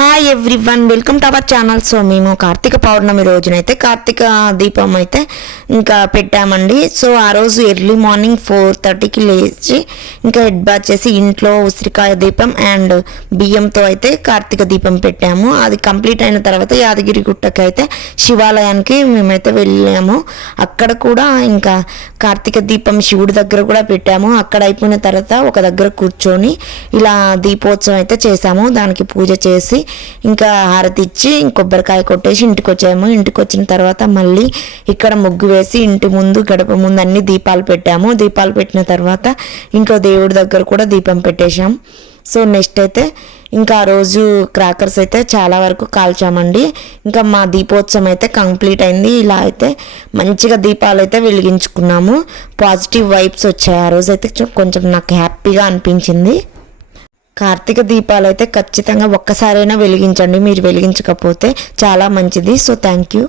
Hi everyone, welcome to our channel. So మేము కార్తీక పౌర్ణమి రోజునైతే కార్తీక దీపం అయితే ఇంకా పెట్టామండి. సో ఆ రోజు ఎర్లీ మార్నింగ్ 4:30కి లేచి ఇంకా హెడ్ బాత్ చేసి ఇంట్లో ఉసిరికాయ దీపం అండ్ బియ్యంతో అయితే కార్తీక దీపం పెట్టాము. అది కంప్లీట్ అయిన తర్వాత యాదగిరి గుట్టకి అయితే శివాలయానికి మేమైతే వెళ్ళాము. అక్కడ కూడా ఇంకా కార్తీక దీపం శివుడి దగ్గర కూడా పెట్టాము. అక్కడ అయిపోయిన తర్వాత ఒక దగ్గర కూర్చొని ఇలా దీపోత్సవం అయితే చేసాము. దానికి పూజ చేసి ఇంకా హారతి ఇచ్చి కొబ్బరికాయ కొట్టేసి ఇంటికి వచ్చాము. ఇంటికి వచ్చిన తర్వాత మళ్ళీ ఇక్కడ ముగ్గు వేసి ఇంటి ముందు గడప ముందు అన్ని దీపాలు పెట్టాము. దీపాలు పెట్టిన తర్వాత ఇంట్లో దేవుడి దగ్గర కూడా దీపం పెట్టేశాం. సో నెక్స్ట్ అయితే ఇంకా ఆ రోజు క్రాకర్స్ అయితే చాలా వరకు కాల్చామండి. ఇంకా మా దీపోత్సవం అయితే కంప్లీట్ అయింది. ఇలా అయితే మంచిగా దీపాలు అయితే వెలిగించుకున్నాము. పాజిటివ్ వైబ్స్ వచ్చాయి. ఆ రోజు అయితే కొంచెం నాకు హ్యాపీగా అనిపించింది. కార్తీక దీపాలు అయితే ఖచ్చితంగా ఒక్కసారైనా వెలిగించండి. మీరు వెలిగించకపోతే చాలా మంచిది. So thank you.